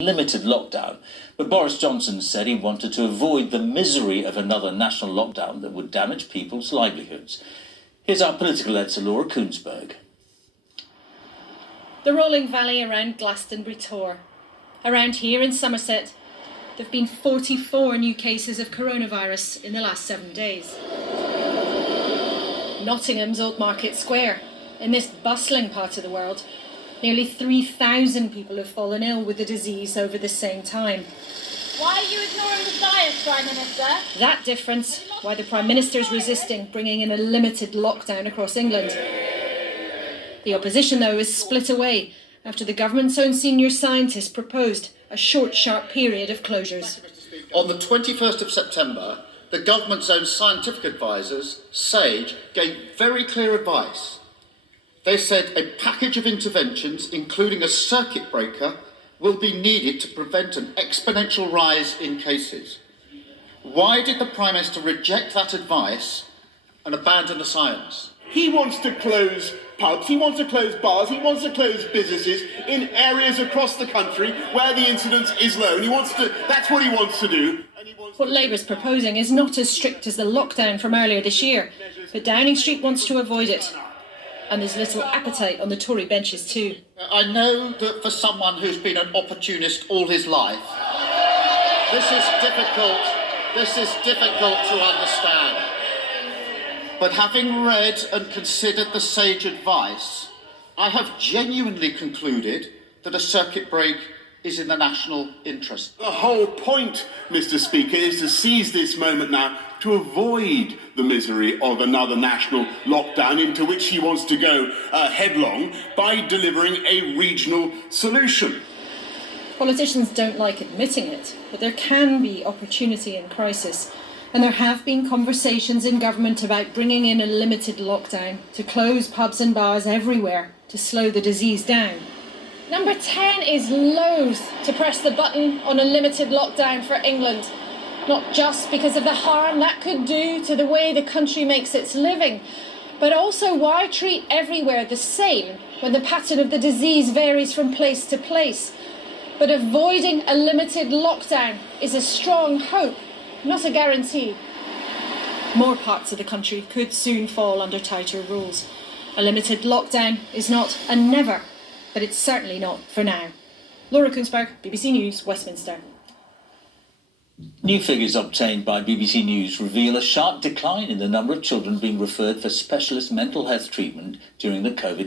limited lockdown, but Boris Johnson said he wanted to avoid the misery of another national lockdown that would damage people's livelihoods. Here's our political editor, Laura Koonsberg. The rolling valley around Glastonbury Tor. Around here in Somerset, there have been 44 new cases of coronavirus in the last 7 days. Nottingham's Old Market Square. In this bustling part of the world, nearly 3,000 people have fallen ill with the disease over the same time. Why are you ignoring the science, Prime Minister? That difference, why the Prime Minister's resisting bringing in a limited lockdown across England. The opposition, though, is split away after the government's own senior scientist proposed a short, sharp period of closures. On the 21st of September, the government's own scientific advisors, SAGE, gave very clear advice. They said a package of interventions, including a circuit breaker, will be needed to prevent an exponential rise in cases. Why did the Prime Minister reject that advice and abandon the science? He wants to close pubs, he wants to close bars, he wants to close businesses in areas across the country where the incidence is low. And that's what he wants to do. What Labour's proposing is not as strict as the lockdown from earlier this year, but Downing Street wants to avoid it. And there's little appetite on the Tory benches too. I know that for someone who's been an opportunist all his life, this is difficult to understand. But having read and considered the SAGE advice, I have genuinely concluded that a circuit break is in the national interest. The whole point, Mr. Speaker, is to seize this moment now to avoid the misery of another national lockdown into which he wants to go headlong by delivering a regional solution. Politicians don't like admitting it, but there can be opportunity in crisis. And there have been conversations in government about bringing in a limited lockdown to close pubs and bars everywhere to slow the disease down. Number 10 is loath to press the button on a limited lockdown for England. Not just because of the harm that could do to the way the country makes its living, but also why treat everywhere the same when the pattern of the disease varies from place to place. But avoiding a limited lockdown is a strong hope, not a guarantee. More parts of the country could soon fall under tighter rules. A limited lockdown is not a never, but it's certainly not for now. Laura Koonsberg, BBC News, Westminster. New figures obtained by BBC News reveal a sharp decline in the number of children being referred for specialist mental health treatment during the COVID